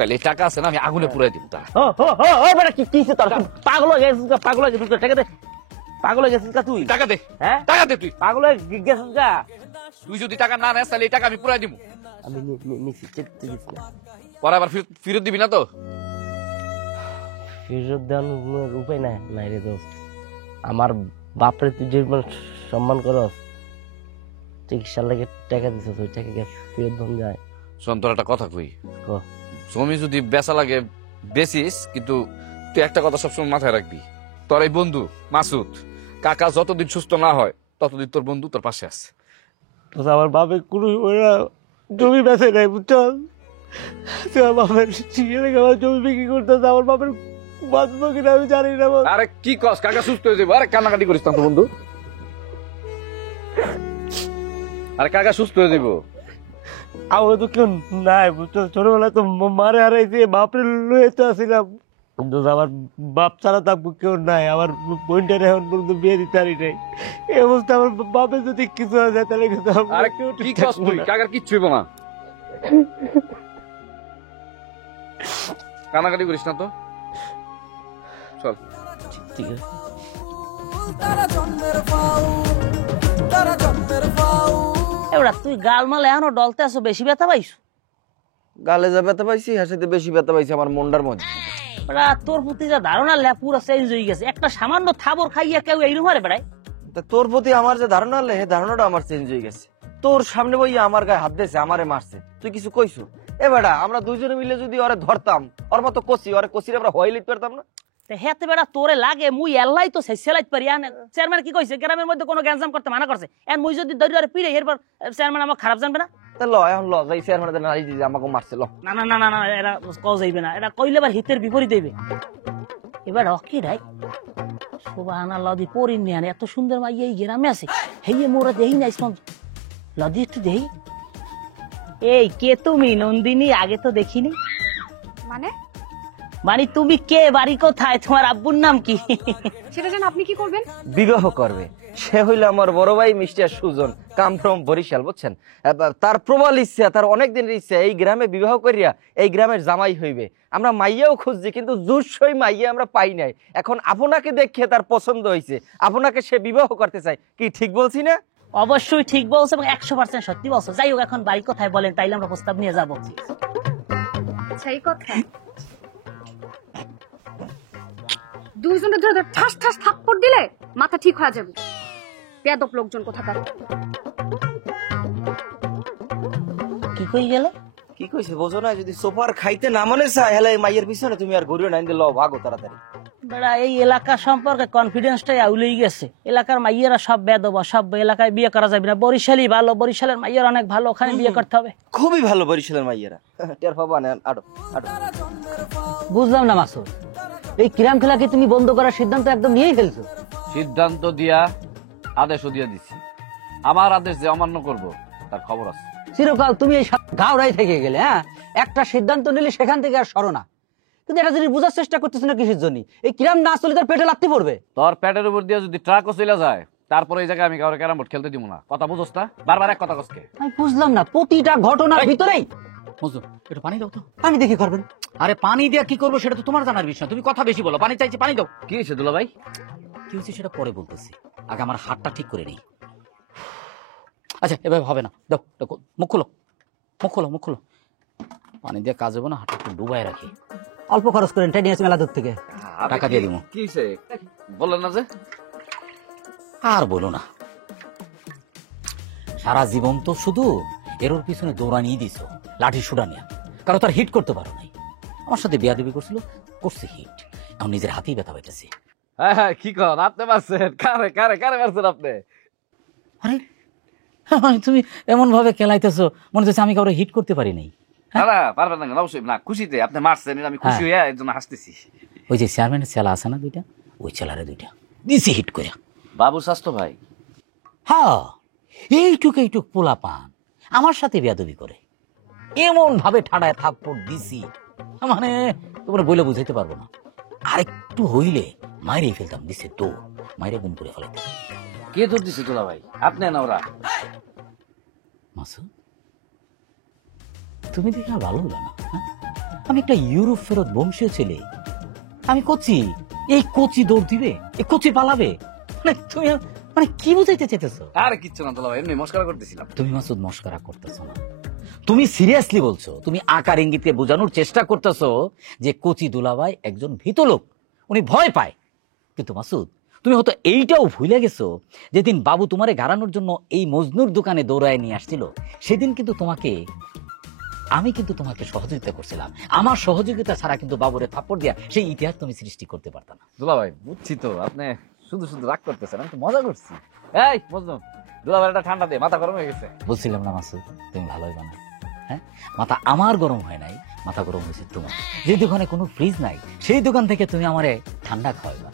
তাহলে এই টাকা আছে না, আমি আগুনে পুরাই দিব তা। বেটা কি কিছে তোর পাগল হয়ে গেছিস গা, পাগল হয়ে গেছিস গা, টাকা দে, পাগল হয়ে গেছিস গা তুই, টাকা দে, হ্যাঁ টাকা দে তুই। পাগল হয়ে গেছিস গা। তুই যদি টাকা না নেস তাহলে এই টাকা আমি পুরাই দিব। আমি নিছি চেতে দিস না, পরে আবার ফেরত দিবি না তো? ফেরত দেওয়ার উপায় নাই নাই রে দোস্ত। আমার বাপরে তুই যে সম্মান করস, চিকিৎসার লাগে টাকা দিছিস, ওই টাকা ফেরত দেন যায়? শোন, তোর একটা কথা কই, ক। জমি যদি বেচা লাগে বেচিস, কিন্তু তুই একটা কথা সবসময় মাথায় রাখবি, তোর এই বন্ধু মাসুদ কাকা যতদিন সুস্থ না হয় ততদিন তোর বন্ধু তোর পাশে আছে। তো আমার বাপে কোনো ওরা জমি বেচে নাই বুঝছ, আমার বাপের আমার জমি বিক্রি করতেছে, আমার বাপের বাঁচবো কিনা আমি জানি না। আরে কি কস, কাকা সুস্থ হয়ে যাবো। আরে কান্নাকাটি করিস না তো বন্ধু, আরে কাকা সুস্থ হয়ে যাবো। আমার তো কেউ নাই বুঝছো, ছোটবেলায় তো মারে হারাইছে, বাপরে লয়ে তো আসিলাম, কিন্তু আমার বাপ ছাড়া থাকবো কেউ নাই, আমার বোনটার এখন পর্যন্ত বিয়ে দিতে পারি নাই। এই অবস্থা আমার বাপের যদি কিছু হয়ে যায় তাহলে কিন্তু আরে কি কস তুই, কাকার কিচ্ছু হইব না, কান্নাকাটি করিস না তো, চল। ঠিক আছে। এবার তুই গালমাল এখনো ডলতে আসো, বেশি ব্যথা পাইছো? গালে যা ব্যথা পাইছি হাসিতে বেশি ব্যথা পাইছি আমার মন্ডার মধ্যে। তোর প্রতি যা ধারণা পুরো চেঞ্জ হয়ে গেছে, একটা সামান্য থাবর খাইয়া কেউ এইরকম হারে বেড়ায়? তা তোর প্রতি আমার যে ধারণা হলে হে ধারণাটা আমার চেঞ্জ হয়ে গেছে। তোর সামনে বইয়া আমার গায়ে হাত দিয়েছে, আমারে মারছে, তুই কিছু কইছো? এ বেটা আমরা দুইজনে মিলে যদি ওরে ধরতাম, ওর মতো কষি ওরে কষিরে আমরা হয়ে লিখতে পারতাম না? হেতে বেড়া তোরে লাগে, মুই এল্লাই তো সেলাইত পারি। চেয়ারম্যান কি কইছে, গ্রামের মধ্যে কোনো গ্যাঞ্জাম করতে মানা করছে, এন মুই যদি দৈরি আর পিড়ে এরপর চেয়ারম্যান আমাকে খারাপ জানবে না? তা ল এখন ল যাই চেয়ারম্যানের নারী দিদি আমাকে মারছে, ল। না না না না না, এরা কও যাইবে না, এটা কইলে আবার হিতের বিপরীত হইবে। এবার কি রাই সুবহানাল্লাহ, দি পরিন নিয়ান এত সুন্দর মাইয়া এই গ্রামে আছে, হেইয়ে মোরা দেই না ইসলাম লদি একটু দেই। এই কে তুমি নন্দিনী? আগে তো দেখিনি। মানে তুমি কে, বাড়ি কোথায়, তোমার আব্বুর নাম কি? সেটা জান আপনি কি করবেন? বিবাহ করবে। সে হইলো আমার বড় ভাই mister Sujon, come from Barishal, বুঝছেন? তার প্রবল ইচ্ছা, তার অনেক দিনের ইচ্ছা এই গ্রামে বিবাহ করিয়া এই গ্রামের জামাই হইবে। আমরা মাইয়াও খুঁজছি কিন্তু জুসই মাইয়া আমরা পাই নাই। এখন আপনাকে দেখে তার পছন্দ হয়েছে, আপনাকে সে বিবাহ করতে চায়। কি ঠিক বলছি না? অবশ্যই ঠিক বলছো এবং 100% সত্যি বলছো। যাই হোক, এখন বাড়ি কোথায় বলেন, তাইলে আমরা প্রস্তাব নিয়ে যাবো। সেই কথা। দুইজনে ধরে ঠাস ঠাস থাপ্পড় দিলে মাথা ঠিক হয়ে যাবে। বেয়াদব লোকজন কোথাকার। কি কই গেলে? কি কইছে বোঝো না? যদি সোফার খাইতে না মনে চায় হেলে মাইয়ের পিছনে তুমি আর ঘুরিও না, ল ভাগো তাড়াতাড়ি। বেড়া এই এলাকা সম্পর্কে কনফিডেন্সটাই আউলেই গেছে। এলাকার মাইয়েরা সব বেয়াদব, সব এলাকায় বিয়ে করা যাবে না। বরিশালই ভালো, বরিশালের মাইয়েরা অনেক ভালো, ওখানে বিয়ে করতে হবে। খুবই ভালো বরিশালের মাইয়েরা, টের পাবা না। আডো আডো। বুঝলাম না মাসুদ, এই কিরাম খেলা কি তুমি বন্ধ করার সিদ্ধান্ত একদম নিয়েই ফেলছো? সিদ্ধান্ত দিয়া আদেশও দিয়ে দিচ্ছি, আমার আদেশ যে অমান্য করব তার খবর আছে। চিরকাল তুমি এই ঘাওড়াই থেকে গেলে। হ্যাঁ, একটা সিদ্ধান্ত নিলে সেখান থেকে আর সরো না। কিন্তু এটা যদি বোঝার চেষ্টা করতেছ না কিসের জন্য? এই কিরাম না চলে তার পেটে লাগতে পড়বে। তোর পেটের উপর দিয়ে যদি ট্রাকও চলে যায়, তারপরে এই জায়গায় আমি কাউকে ক্যারাম বোর্ড খেলতে দিব না। কথা বুঝোস না? বারবার এক কথা কসকে। আমি বুঝলাম না, প্রতিটা ঘটনার ভিতরেই বুঝলো, একটু পানি দাও তো। পানি দেখি করবেন। আরে পানি দিয়ে কি করবো সেটা তো তোমার জানার বিষয়, তুমি কথা বেশি বলো। পানি চাইছি, পানি দাও। কি হয়েছে দুলা ভাই? কি হয়েছে সেটা পরে বলতেছি, আগে আমার হাতটা ঠিক করে নেই। আচ্ছা এভাবে হবে না, দাও দেখো, মুখ খোলো, মুখ খোলো, মুখ খোলো। পানি দিয়ে কাজ হবে না, হাতটা একটু ডুবাই রাখি। অল্প খরচ করেন, টাই নিয়ে আসি মেলা দূর থেকে। টাকা দিয়ে দিব। কি হয়েছে বললেন না যে? আর বলো না, সারা জীবন তো শুধু এরোর পিছনে দৌড়ানিয়ে দিছো, লাঠি সুডা নিয়ে, কারো তার হিট করতে পারো নাই। আমার সাথে বিয়াদবি করছিল, করছে হিট, এখন নিজের হাতেই ব্যথা পাইতেছি। হ্যাঁ হ্যাঁ, কি কর, আপনি মারছেন? কারে কারে কারে মারছেন আপনি? আরে তুমি এমন ভাবে খেলাইতেছো মনে হচ্ছে আমি কাউরে হিট করতে পারি নাই। না না, পারবেন না, অবশ্যই না। খুশিতে আপনি মারছেন, আমি খুশি হয়ে এর জন্য হাসতেছি। ওই যে চেয়ারম্যানের চেলা আছে না দুইটা, ওই চেলারে দুইটা দিছি হিট করে। বাবু স্বাস্থ্য ভাই? হ্যাঁ, এইটুক পোলা পান আমার সাথে বেয়াদবি করে, এমন ভাবে ঠাডায় থাপ্পড় দিছি, মানে তোমরা বলে বুঝাইতে পারবো না। আরেকটু হইলে মাইরেই ফেলতাম, দিছে তো মাইরে গুম করে ফেলাইতাম। কে দৌড় দিছে দুলা ভাই, আপনি না ওরা? মাসুদ, তুমি দেখে আর ভালো হলো না? আমি একটা ইউরোপ ফেরত বংশীয় ছেলে, আমি কচি, এই কচি দৌড় দিবে, এই কচি পালাবে? মানে তুমি মানে কি বুঝাইতে চাইতেছো? আরে কিচ্ছু না দুলাভাই, এমনি মস্করা করতেছিলাম। তুমি মাসুদ মস্করা করতেছো না, তুমি সিরিয়াসলি বলছো, তুমি আকার ইঙ্গিতকে বোঝানোর চেষ্টা করতেছো যে কচি দুলাভাই একজন ভীত লোক, উনি ভয় পায়। কিন্তু মাসুদ, তুমি হয়তো এইটাও ভুলে গেছো, যেদিন বাবু তোমারে গাড়ানোর জন্য এই মজনুর দোকানে দৌড়ায় নিয়ে আসছিল, সেদিন কিন্তু আমি কিন্তু তোমাকে সহযোগিতা করছিলাম। আমার সহযোগিতা ছাড়া কিন্তু বাবুরে থাপ্পড় দিয়া সেই ইতিহাস তুমি সৃষ্টি করতে পারতা না। দুলাভাই বুঝছি তো, আপনি শুধু শুধু রাগ করতেছেন, আমি তো মজা করছি। এই মজনু, দুলাভাই একটা ঠান্ডা দে, মাথা গরম হয়ে গেছে। বলছিলাম না মাসুদ, তুমি ভালোই বানা। হ্যাঁ, মাথা আমার গরম হয় নাই, মাথা গরম হয়েছে তোমার। যে দোকানে কোনো ফ্রিজ নাই, সেই দোকান থেকে তুমি আমারে ঠান্ডা খাওয়াইবা।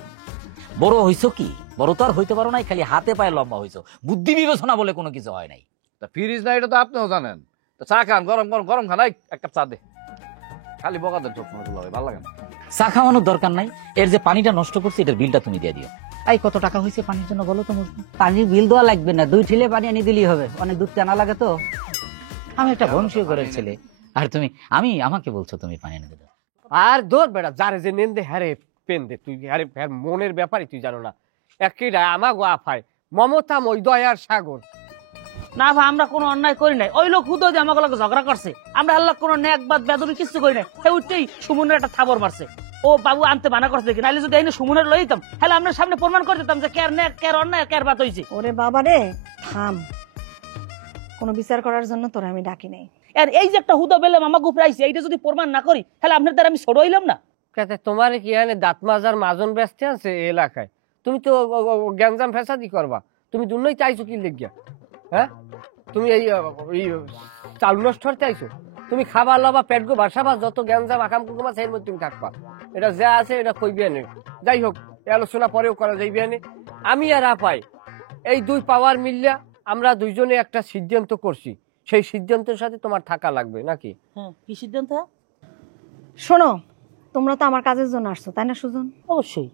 বড় হইছো কি? বড় তো আর হইতে পারো নাই, খালি হাতে পায়ে লম্বা হইছো। বুদ্ধি বিবেচনা বলে কোনো কিছু হয় নাই। তা ফ্রিজ না, এটা তো আপনিও জানেন। তো চা খান, গরম গরম গরম খান, এক কাপ চা দে। খালি বকা দেন সবসময় দুলাভাই, ভালো লাগে না। চা খাওয়ানোর দরকার নাই, এর যে পানিটা নষ্ট করছে এটার বিলটা তুমি দিয়ে দিও। এই কত টাকা হয়েছে পানির জন্য বলো তো মজনু? পানির বিল দেওয়া লাগবে না, 2 ঠিলে পানি এনে দিলেই হবে, অনেক দুধ টানা লাগে তো। আমি একটা বংশীয় ঘরের ছেলে, আর তুমি আমাকে বলছো তুমি পানি এনে দেবে? আর দৌড় বেড়া, যারে যে নেন দে হ্যারে পেন দে, তুই হ্যারে হ্যার মনের ব্যাপারই তুই জানো না। একই আমা গোয়া ফাই মমতা মই দয়ার সাগর। না ভাই, আমরা কোনো অন্যায় করি নাই। ওই লোক হুদো দিয়ে আমাকে লগে ঝগড়া করছে, আমরা আল্লাহ কোনো ন্যাক বাদ বেদবি কিছু করি নাই। হে উঠতেই সুমনের একটা থাবর মারছে, ও বাবু আনতে মানা করছে দেখি, নাইলে যদি এই সুমনের লই দিতাম, হ্যাঁ আপনার সামনে প্রমাণ করে দিতাম যে কেয়ার ন্যাক কেয়ার অন্যায় কেয়ার বাদ হয়েছে। ওরে বাবা রে, থাম, কোনো বিচার করার জন্য তোরা আমি ডাকি নাই। আর এই যে একটা হুদো বেলে মামা গুফরে আইছে, এইটা যদি প্রমাণ না করি, তাহলে আপনার দ্বারা আমি ছোট হইলাম না। কাছে তোমার কি এনে দাঁত মাজার মাজন ব্যস্ত আছে এই এলাকায়? তুমি তো গ্যাঞ্জাম ফেসাদি করবা, তুমি দুনই চাইছো কি লেগিয়া? হ্যাঁ, তুমি এই চাল নষ্ট চাইছো? তুমি খাবা লাবা পেট গো বাসাবা, যত গ্যাঞ্জাম আকাম কুকুমা সেই মধ্যে তুমি থাকবা। এটা যা আছে এটা কইবে নে। যাই হোক, এই আলোচনা পরেও করা যাইবে নে। আমি আর আপাই এই দুই পাওয়ার মিললা আমরা দুইজনে একটা সিদ্ধান্ত করছি, সেই সিদ্ধান্তের সাথে তোমার থাকা লাগবে নাকি? হ্যাঁ, কি সিদ্ধান্ত? শোনো, তোমরা তো আমার কাজের জন্য আসছো, তাই না সুজন? অবশ্যই।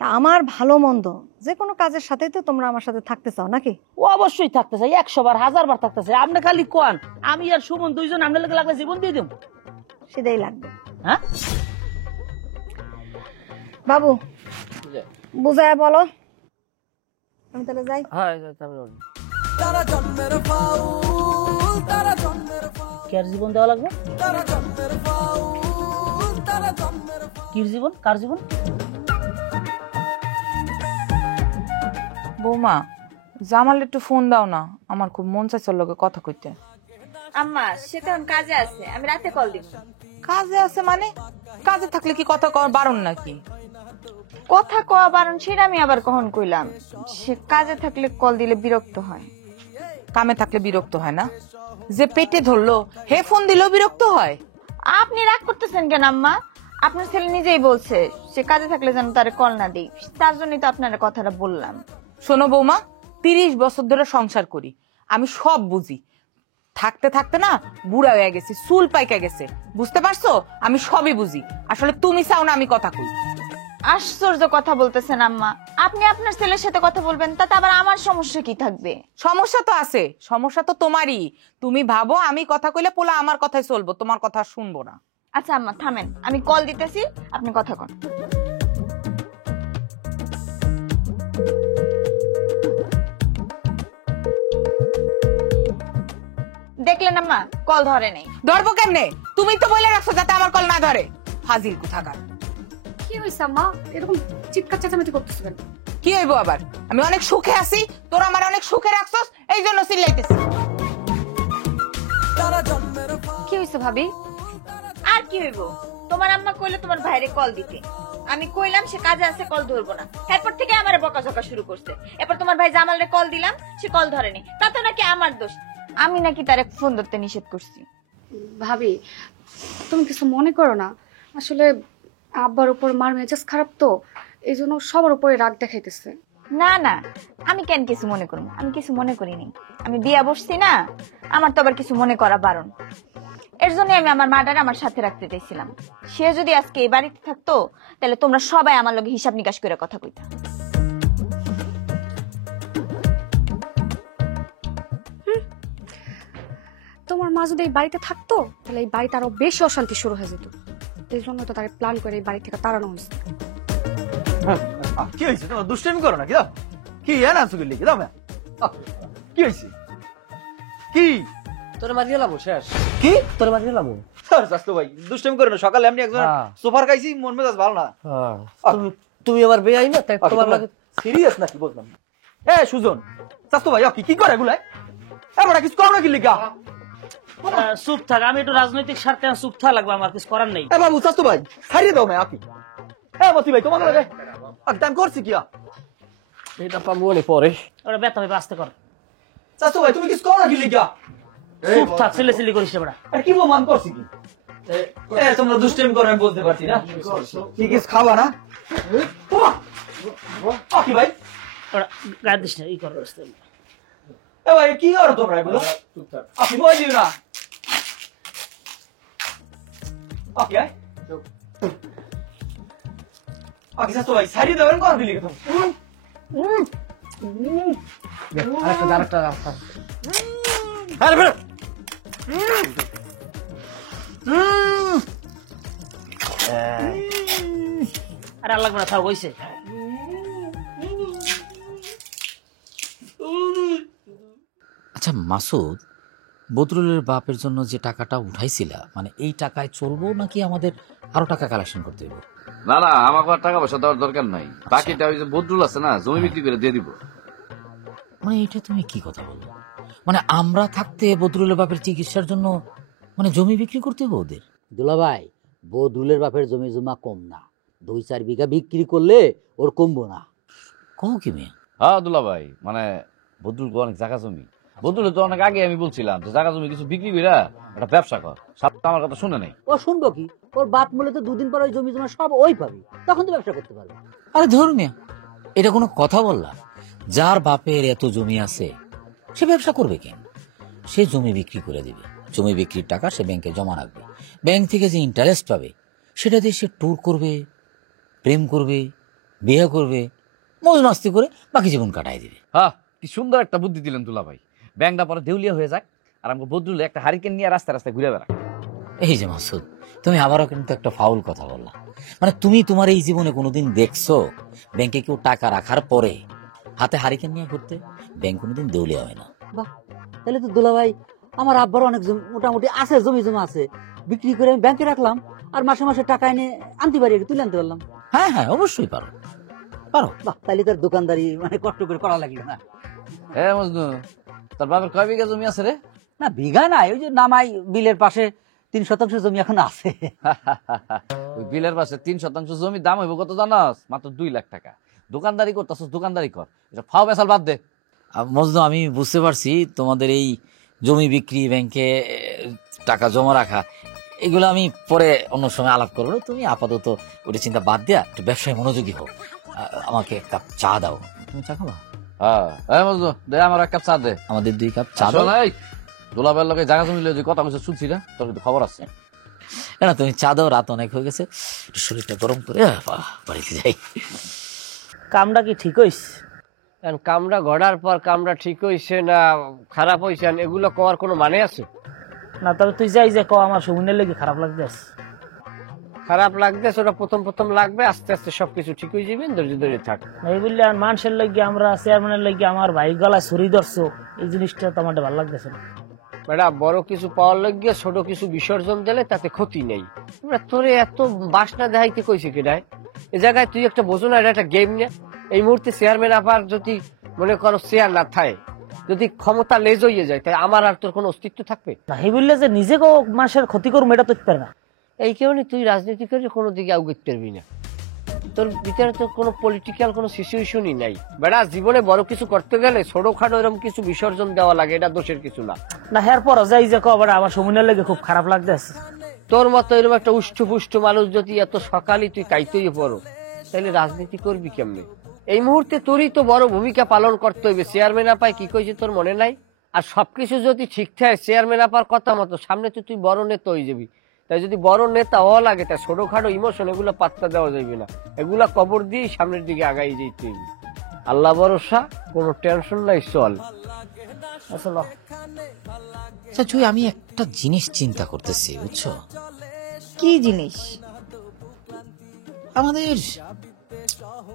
তা আমার ভালো মন্দ যে কোনো কাজের সাথেই তো তোমরা আমার সাথে থাকতে চাও নাকি? ও অবশ্যই থাকতে চাই, 100 বার 1000 বার থাকতে চাই। আপনি খালি কোন, আমি আর সুমন দুইজন আপনার লাগে লাগলে জীবন দিয়ে দেব। সেটাই লাগবে। হ্যাঁ বাবু, বুঝায় বলো। আমি তাহলে যাই। হ্যাঁ, কার জীবন দেওয়া লাগবে? কির জীবন? কার জীবন? বৌমা, জামাল একটু ফোন দাও না, আমার খুব মন চাইছে লোকে কথা কইতে। আম্মা, সে তো এখন কাজে আছে, আমি রাতে কল দিব। কাজে আছে মানে? কাজে থাকলে কি কথা কওয়া বারণ নাকি? কথা কওয়া বারণ সেটা আমি আবার কখন কইলাম? সে কাজে থাকলে কল দিলে বিরক্ত হয়। কামে থাকলে বিরক্ত হয় না? যে পেটে ধরলো হে ফোন দিলেও বিরক্ত হয়? আপনি রাগ করতেছেন কেন আম্মা? আপনার ছেলে নিজেই বলছে সে কাজে থাকলে যেন তারে কল না দিই, তার জন্যই তো আপনার কথাটা বললাম। শোনো বৌমা, 30 বছর ধরে সংসার করি, আমি সব বুঝি। থাকতে থাকতে না বুড়া হয়ে গেছি, চুল পাইকা গেছে, বুঝতে পারছো? আমি সবই বুঝি। আসলে তুমি চাও না আমি কথা কই। আশ্চর্য কথা বলতেছেন আম্মা, আপনি আপনার ছেলের সাথে কথা বলবেন, তাতে আবার আমার সমস্যা কি থাকবে? সমস্যা তো আছে, সমস্যা তো তোমারই। তুমি ভাবো আমি কথা কইলে পোলা আমার কথাই চলবো, তোমার কথা শুনবো না। আচ্ছা আম্মা থামেন, আমি কল দিতেছি, আপনি কথা কন। দেখলেন আম্মা, কল ধরে নেই। ধরবো কেমনে? তুমি তো বলে রাখছো যাতে আমার কল না ধরে। ফাজিল কোথাকার। কি হয়েছে আম্মা, এরকম চিৎকার চেঁচামেচি করতেছিলেন? কি হইবো আবার? আমি অনেক সুখে আছি, তোরা আমার অনেক সুখে রাখছস, এই জন্য চিল্লাইতেছি। কি হয়েছে ভাবি? আর কি হইব? তোমার আম্মা কইলে তোমার ভাইরে কল দিতে, আমি কইলাম সে কাজে আছে, কল ধরবো না। এরপর থেকে আমারে বকাঝকা শুরু করছে। এরপর তোমার ভাই জামালরে কল দিলাম, সে কল ধরেনি, তাতে নাকি আমার দোষ, আমি নাকি তারে ফোন ধরতে নিষেধ করছি। ভাবি, তুমি কিছু মনে করো না, আসলে আব্বার উপর মার মেজাজ খারাপ তো, এই জন্য সবার উপরে রাগ দেখাইতেছে। না না, আমি কেন কিছু মনে করবো? আমি কিছু মনে করিনি, আমি বিয়া বসছি না, আমার তো আবার কিছু মনে করা বারণ। এর জন্য আমি আমার মাটারে আমার সাথে রাখতে চাইছিলাম। সে যদি আজকে এই বাড়িতে থাকতো, তাহলে তোমরা সবাই আমার লগে হিসাব নিকাশ করে কথা কইতা। তোমার মা মা যদি এই বাড়িতে থাকতো তাহলে এই বাড়িতে আরো বেশি অশান্তি শুরু হয়ে যেত। এই জন্য তো তাকে প্ল্যান করে এই বাড়ি থেকে তাড়ানো হয়েছে। কি হয়েছে তোমার? দুষ্টামি করো না কি? কি না সুগিলি কি দাও কি হয়েছে? কি তোর মারিয়ে লাবো শেষ, কি তোর মারিয়ে লাবো। স্বাস্থ্য ভাই দুষ্টামি করো না। সকালে এমনি একজন সোফার খাইছি, মন মেজাজ ভালো না। তুমি আবার বেআই না, তাই তোমার লাগে সিরিয়াস নাকি বললাম? এ সুজন, স্বাস্থ্য ভাই কি করে এগুলা? এবার কিছু করো না কি লিগা? চুপ থাক, আমি একটু রাজনৈতিক স্বার্থে চুপ থাকা লাগবে, আমার কিছু করার নেই। এ বাবু স্বাস্থ্য ভাই ছাড়িয়ে দাও না আকি। এ মতি ভাই তোমার লাগে একদম করছি কি? এটা পাবো না পরে। ওরা ব্যথা হবে, আসতে কর। স্বাস্থ্য ভাই তুমি কিছু করো না কি লিগা? চুপ থাক, সিলি করিস না। কি মান করছি কি? তোমরা দুষ্টামি করো আমি বলতে পারছি না। কি কিছু খাবা না? কি ভাই ওরা গায়ে দিস না, ই কর। এ ভাই কি করো তোমরা এগুলো? আপনি বই দিও না। ওকে ওকে স্যার, তো ভাই সারি দেবেন কোন দিলি তো? আরেকটা রাস্তা। আরে বেরো। আরে আল্লাহ না থাক, হইছে। আচ্ছা মাসুদ, বদরুলের বাপের জন্য যে টাকাটা উঠাইছিলা, মানে এই টাকায় চলবো নাকি আমাদের আরো টাকা কালেকশন করতে হবে? না না, আমাকে আর টাকা পয়সা দেওয়ার দরকার নাই। বাকিটা ওই যে বদরুল আছে না, জমি বিক্রি করে দিয়ে দিব। মানে এটা তুমি কি কথা বলো? মানে আমরা থাকতে বদরুলের বাপের চিকিৎসার জন্য মানে জমি বিক্রি করতে হবে ওদের? দুলাভাই, বদরুলের বাপের জমি জমা কম না, 2-4 বিঘা বিক্রি করলে ওর কমবো না। কও কি মেয়ে? হ্যাঁ দুলা ভাই, মানে বদরুল অনেক জায়গা জমি। বদরুল তো অনেক আগে আমি বলছিলাম যে জায়গা জমি কিছু বিক্রি করে একটা ব্যবসা কর। সব আমার কথা শুনে নাই। ও শুনবো কি? ওর বাপ মূলত 2 দিন পর ওই জমি জমা সব ওই পাবে, তখন তো ব্যবসা করতে পারবে। আরে ধর মিয়া, এটা কোনো কথা বললা? যার বাপের এত জমি আছে সে ব্যবসা করবে কেন? সে জমি বিক্রি করে দিবে, জমি বিক্রির টাকা সে ব্যাংকে জমা রাখবে, ব্যাংক থেকে যে ইন্টারেস্ট পাবে সেটা দিয়ে সে ট্যুর করবে, প্রেম করবে, বিয়ে করবে, মৌজ মাস্তি করে বাকি জীবন কাটাই দিবে। হ্যাঁ, কি সুন্দর একটা বুদ্ধি দিলেন দুলা ভাই। ব্যাংকটা পরে দেউলিয়া হয়ে যাক, আর আমাকে বদরুল একটা হারিকেন নিয়ে রাস্তায় রাস্তায় ঘুরে বেড়াক। এই যে মাসুদ, তুমি আবারও কিন্তু একটা ফাউল কথা বললা। মানে তুমি তোমার এই জীবনে কোনোদিন দেখছো ব্যাংকে কেউ টাকা রাখার পরে হাতে হারিকেন নিয়ে ঘুরতে? ব্যাংক কোনোদিন দেউলিয়া হয় না। বাহ, তাহলে তো দুলাভাই আমার আব্বারও অনেক মোটামুটি আছে, জমি জমা আছে, বিক্রি করে আমি ব্যাংকে রাখলাম, আর মাসে মাসে টাকা এনে আনতে পারি, তুলে আনতে পারলাম। হ্যাঁ হ্যাঁ, অবশ্যই পারো পারো। বাহ, তাহলে তার দোকানদারি মানে কষ্ট করে করা লাগলো না। হ্যাঁ মজনু, তোর বাপের কয় বিঘা জমি আছে রে? না বিঘা নাই, ওই যে নামাই বিলের পাশে 3 শতাংশ জমি এখন আছে। ওই বিলের পাশে 3 শতাংশ জমির দাম হইব কত জানাস? মাত্র 2 লাখ টাকা। দোকানদারি করতেছ, দোকানদারি কর, এটা ফাও বেসাল বাদ দে। মজনু, আমি বুঝতে পারছি তোমাদের এই জমি বিক্রি, ব্যাংকে টাকা জমা রাখা, এগুলো আমি পরে অন্য সময় আলাপ করবো। তুমি আপাতত ওটা চিন্তা বাদ দিয়া একটু ব্যবসায় মনোযোগী হোক। আমাকে 1 কাপ চা দাও। তুমি চা খাবা? হ্যাঁ মজনু, দে আমার 1 কাপ চা দে। আমাদের 2 কাপ চা দাও। নাই দুলা ভাইয়ের লোকে জায়গা জমি লয়ে কথা কইছ শুনছি না, তোর কিন্তু খবর আছে না? তুমি চা দাও, রাত অনেক হয়ে গেছে, শরীরটা গরম করে বাড়িতে যাই। কামটা কি ঠিক হইস? কামরা গড়ার পর কামরা ঠিক হইছে না খারাপ হইছে এগুলো করার কোনো মানে আছে? না তবে তুই যাই যে ক, আমার সুমনের লেগে খারাপ লাগতেছে। খারাপ লাগতেছে ওটা প্রথম লাগবে, আস্তে আস্তে সবকিছু ঠিক হয়ে যাবে, ধৈর্য ধরে থাক। এই বললে আর মানুষের লাগিয়ে, আমরা চেয়ারম্যানের লাগিয়ে আমার ভাই গলায় ছুরি ধরছো, এই জিনিসটা তো আমার ভালো লাগতেছে না। বেটা বড় কিছু পাওয়ার লাগিয়ে ছোট কিছু বিসর্জন দিলে তাতে ক্ষতি নেই। তোরে এত বাসনা দেখাইতে কইছে কেডায়? এই জায়গায় তুই একটা বোঝো না, এটা একটা গেম নিয়ে। এই মুহূর্তে চেয়ারম্যান আবার যদি মনে করো চেয়ার না থাকে, যদি ক্ষমতা লেজ হইয়ে যায়, তাই আমার আর তোর কোনো অস্তিত্ব থাকবে না? এই বললে যে নিজেকেও মানুষের ক্ষতি করবো, এটা তো পারে না। এই কারণে তুই রাজনীতি করে কোনো দিকে আউগাইতে পারবি না। তোর ভিতরে তো কোনো পলিটিক্যাল কোনো সিচুয়েশনই নাই। বেড়া জীবনে বড় কিছু করতে গেলে ছোটখাটো এরকম কিছু বিসর্জন দেওয়া লাগে, এটা দোষের কিছু না। না হ্যার পর যাই যে কবার আমার সুমনের লেগে খুব খারাপ লাগতেছে। তোর মতো এরকম একটা উষ্ঠপুষ্ট মানুষ যদি এত সকালই তুই কাইতেই পড়ো, তাহলে রাজনীতি করবি কেমনে? এই মুহূর্তে তোরই তো বড় ভূমিকা পালন করতে হইবে। চেয়ারম্যান আপায় কি কইছে তোর মনে নাই? আর সবকিছু যদি ঠিক থাকে চেয়ারম্যান আপার কথা মতো সামনে তো তুই বড় নেতা হয়ে যাবি। তাই যদি বড় নেতা হওয়া লাগে, তাই ছোটখাটো ইমোশন এগুলো পাত্তা দেওয়া যাবে না, এগুলা কবর দিয়ে সামনের দিকে আগাই যেতে হইবে। আল্লাহ ভরসা, কোনো টেনশন নাই, চল। চলো। আচ্ছা জুই, আমি একটা জিনিস চিন্তা করতেছি, বুঝছো? কি জিনিস? আমাদের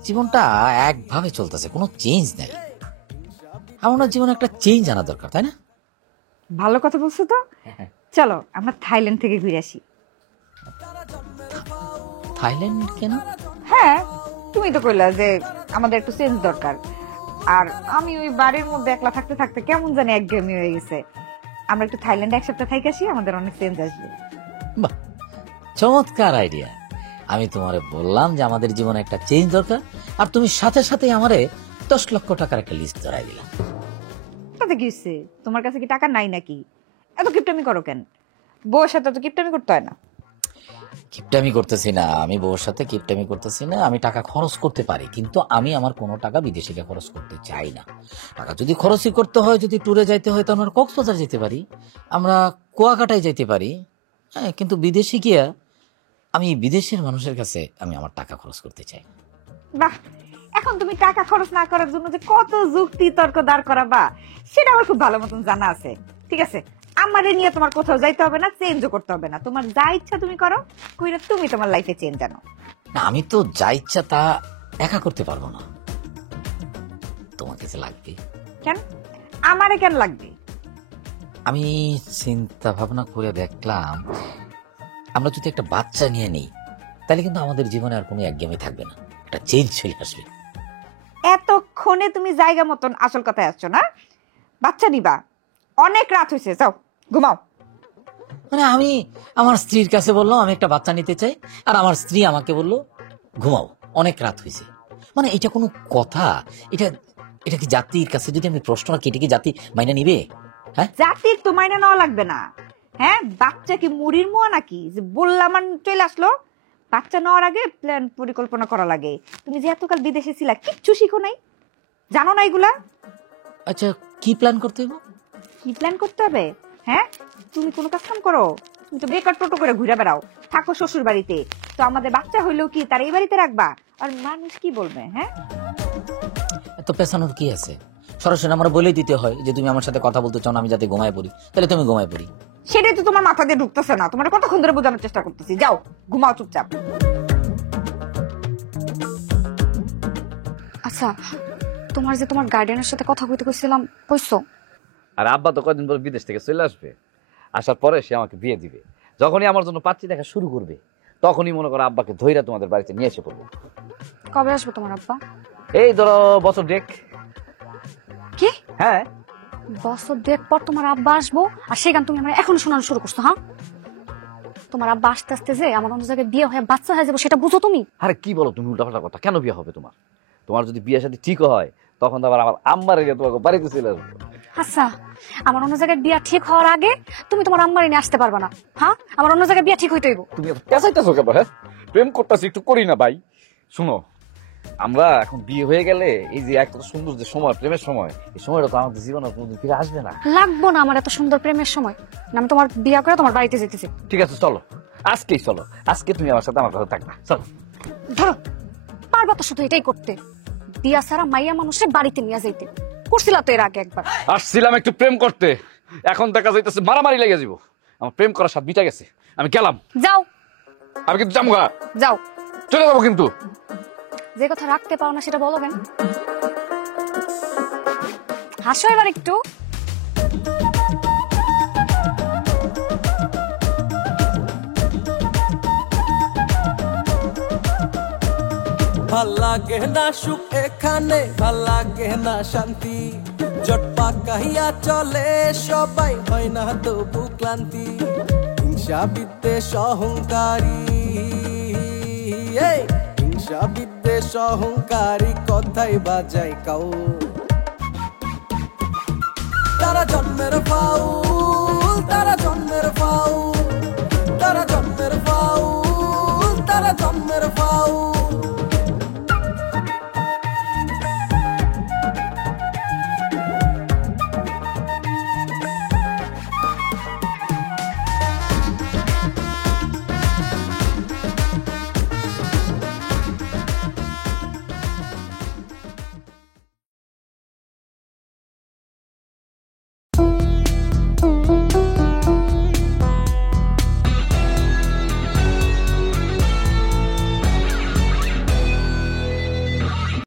জীবনটা একভাবে চলতেছে, কোনো চেঞ্জ নাই। আমার জীবনে একটা চেঞ্জ আনা দরকার, তাই না? ভালো কথা বলছো তো। চলো আমরা থাইল্যান্ড থেকে ঘুরে আসি। থাইল্যান্ড কেন? হ্যাঁ, তুমি তো কইলা যে আমাদের একটু চেঞ্জ দরকার, আর আমি ওই বাড়ির মধ্যে একলা থাকতে থাকতে কেমন জানি একঘেয়েমি হয়ে গেছে। আমরা একটু থাইল্যান্ডে এক সপ্তাহ থাকি আসি, আমাদের অনেক চেঞ্জ আসবে। বাহ, চমৎকার আইডিয়া। আমি তোমারে বললাম যে আমাদের জীবনে একটা চেঞ্জ দরকার, আর তুমি সাথে সাথে আমারে 10 লক্ষ টাকার একটা লিস্ট ধরাই দিলাম। তাতে কি হচ্ছে? তোমার কাছে কি টাকা নাই নাকি? এত কিপটামি করো কেন? বউর সাথে তো কিপটামি করতে হয় না। কিপটামি করতেছি না, আমি বউর সাথে কিপটামি করতেছি না। আমি টাকা খরচ করতে পারি, কিন্তু আমি আমার কোনো টাকা বিদেশিকে খরচ করতে চাই না। টাকা যদি খরচই করতে হয়, যদি ট্যুরে যাইতে হয়, তো আমরা কক্সবাজার যেতে পারি, আমরা কুয়াকাটায় যাইতে পারি। হ্যাঁ, কিন্তু বিদেশি গিয়া আমি বিদেশের মানুষের কাছে আমি আমার টাকা খরচ করতে চাই। বাহ, এখন তুমি টাকা খরচ না করার জন্য যে কত যুক্তি তর্ক দাঁড় করাবা সেটা আমার খুব ভালো মতন জানা আছে। ঠিক আছে, আমারে নিয়ে তোমার কোথাও যাইতে হবে না, চেঞ্জও করতে হবে না। তোমার যা ইচ্ছা তুমি করো, কইরা তুমি তোমার লাইফে চেঞ্জ আনো। না, আমি তো যা ইচ্ছা তা একা করতে পারবো না, তোমার কাছে লাগবে। কেন আমারে কেন লাগবে? আমি চিন্তা ভাবনা করে দেখলাম, আমরা যদি একটা বাচ্চা নিয়ে নিই, তাহলে কিন্তু আমাদের জীবনে আর কোনো একঘেয়েমি থাকবে না, একটা চেঞ্জ চলে আসবে। এতক্ষণে তুমি জায়গা মতন আসল কথায় আসছো না? বাচ্চা নিবা, অনেক রাত হয়েছে, যাও ঘুমাও। মানে আমি আমার স্ত্রীর কাছে বললাম আমি একটা বাচ্চা নিতে চাই, আর আমার স্ত্রী আমাকে বললো ঘুমাও, অনেক রাত হয়েছে। মানে এটা কোনো কথা? এটা কি জাতির কাছে যদি আমি প্রশ্ন রাখি, এটা কি জাতি মাইনে নিবে? হ্যাঁ, জাতির তো মাইনে নেওয়া লাগবে না। হ্যাঁ, বাচ্চা কি মুড়ির মোয়া নাকি যে বললাম আর চলে আসলো? বাচ্চা নেওয়ার আগে প্ল্যান পরিকল্পনা করা লাগে। তুমি যে এতকাল বিদেশে ছিলা, কিচ্ছু শিখো নাই, জানো না এগুলা? আচ্ছা, কি প্ল্যান করতে হবে? কি প্ল্যান করতে হবে? হ্যাঁ, তুমি কোনো কাজ কাম করো? তুমি তো বেকার টোটো করে ঘুরে বেড়াও, থাকো শ্বশুর বাড়িতে। তো আমাদের বাচ্চা হইলেও কি তার এই বাড়িতে রাখবা? আর মানুষ কি বলবে? হ্যাঁ, এত পেছানোর কি আছে? সরাসরি আমার বলে দিতে হয় যে তুমি আমার সাথে কথা বলতে চাও না, আমি যাতে ঘুমায় পড়ি, তাহলে তুমি ঘুমায় পড়ি। সেটাই তো তোমার মাথা দিয়ে ঢুকতেছে না। তোমার কতক্ষণ ধরে বোঝানোর চেষ্টা করতেছি, যাও ঘুমাও চুপচাপ। আচ্ছা, তোমার যে তোমার গার্ডিয়ানের সাথে কথা কইতে কইছিলাম, কইছো? আর আব্বা তো কয়দিন পর বিদেশ থেকে চলে আসবে, আসার পরে সে আমাকে বিয়ে দিবে। যখনই আমার জন্য পাত্রী দেখা শুরু করবে, তখনই মনে করো আব্বাকে ধইরা তোমাদের বাড়িতে নিয়ে এসে পড়বো। কবে আসবে তোমার আব্বা? এই ধরো বছর ডেক। কি? হ্যাঁ, বছর দেড় পর তোমার আব্বা আসবো, আর সেই গান তুমি আমার এখন শোনানো শুরু করছো? হ্যাঁ, তোমার আব্বা আস্তে আস্তে যে আমার অন্য জায়গায় বিয়ে হয়ে বাচ্চা হয়ে যাবো, সেটা বুঝো তুমি? আরে কি বলো তুমি উল্টাপাল্টা কথা? কেন বিয়ে হবে তোমার? তোমার যদি বিয়ের সাথে ঠিক হয়, তখন তো আবার আমার আম্মার এরিয়া তোমাকে বাড়িতে চলে আসবো। আচ্ছা, আমার অন্য জায়গায় বিয়ে ঠিক হওয়ার আগে তুমি তোমার আম্মারে নিয়ে আসতে পারবা না? হ্যাঁ, আমার অন্য জায়গায় বিয়ে ঠিক হইতে হইব। তুমি এত পেঁচাইতেছো কেন? হ্যাঁ, প্রেম করতেছি, একটু করি না ভাই। শুনো, আমরা এখন বিয়ে হয়ে গেলে এই যে একটা সুন্দর যে সময়, প্রেমের সময়, এই সময়টা তো আমাদের জীবনে কোনোদিন ফিরে আসবে না। লাগবো না আমার এত সুন্দর প্রেমের সময়। না, আমি তোমার বিয়ে করে তোমার বাড়িতে যেতেছি। ঠিক আছে, চলো আজকেই চলো। আজকে তুমি আমার সাথে আমার কথা থাকবে, চলো। ধরো, পারবা তো শুধু এটাই করতে, বিয়া ছাড়া মাইয়া মানুষের বাড়িতে নিয়ে যাইতে। করছিলা তো এর আগে একবার। আসছিলাম একটু প্রেম করতে, এখন দেখা যাইতেছে মারামারি লেগে যাব। আমার প্রেম করার স্বাদ মিটা গেছে, আমি গেলাম। যাও। আমি কিন্তু যাবো না। যাও। চলে যাবো কিন্তু। যে কথা রাখতে পারো না সেটা বলো কেন? হাসো এবার একটু। ভাল লাগে না সুখ এখানে, ভাল লাগে না শান্তি, জটপা কাহিয়া চলে সবাই, হয় না তবু ক্লান্তি। হিংসা বিদ্বেষ অহংকারী, হিংসা বিদ্বেষ অহংকারী কথাই বাজাই কাউ। তারা জন্মের ফাউল, তারা জন্মের ফাউল, তারা জন্মের ফাউল, তারা জন্মের ফাউল।